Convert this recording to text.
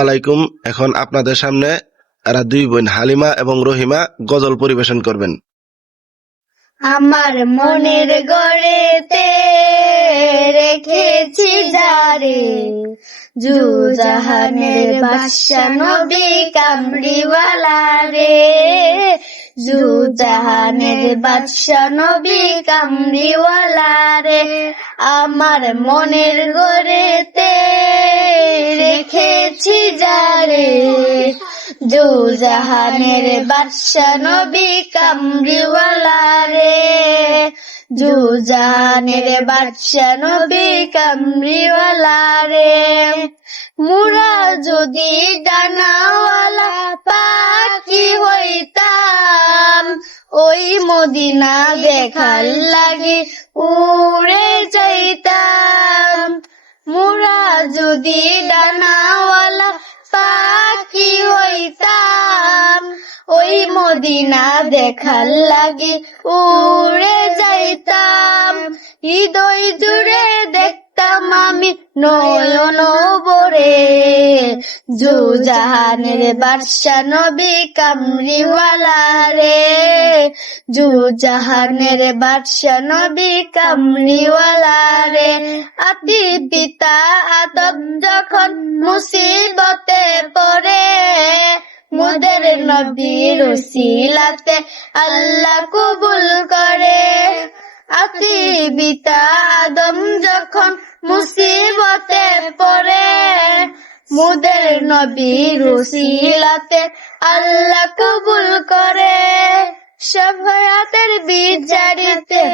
আলাইকুম। এখন আপনাদের সামনে এরা দুই বোন হালিমা এবং রহিমা গজল পরিবেশন করবেন। আমার মনের গড়েতে রেখেছি যারে, জুজাহানের বাদশা নবী কামলিওয়ালা রে, জুজাহানের বাদশা নবী কামলিওয়ালা রে। আমার মনের গড়েতে রেখেছি যারে, জুজাহানের বাদশা নবী কামলিওয়ালা রে, জুজাহানের বাদশা নবী কামলিওয়ালা রে। মুরা যদি ডানাওয়ালা পাখি হইতাম, ওই মদিনা দেখার লাগি উড়ে যাইতাম। মুরা যদি ডানাওয়ালা পাখি হইতাম, ওই মদিনা দেখার লাগি উড়ে যাইতাম। হৃদয় জুড়ে দেখতাম আমি নয়ন ভরে, জুজাহানের বাদশা নবী কামলিওয়ালা রে, জুজাহানের বাদশা নবী কামলিওয়ালা রে। আতি পিতা আদম যখন মুসিবতে পড়ে, মোদের নবীর ওসিলাতে আল্লাহ কবুল করে। আতি পিতা আদম যখন মুসিবতে পড়ে, মোদের নবীর ওসিলাতে আল্লাহ কবুল করে। শাফায়াতের বীজ জারিতে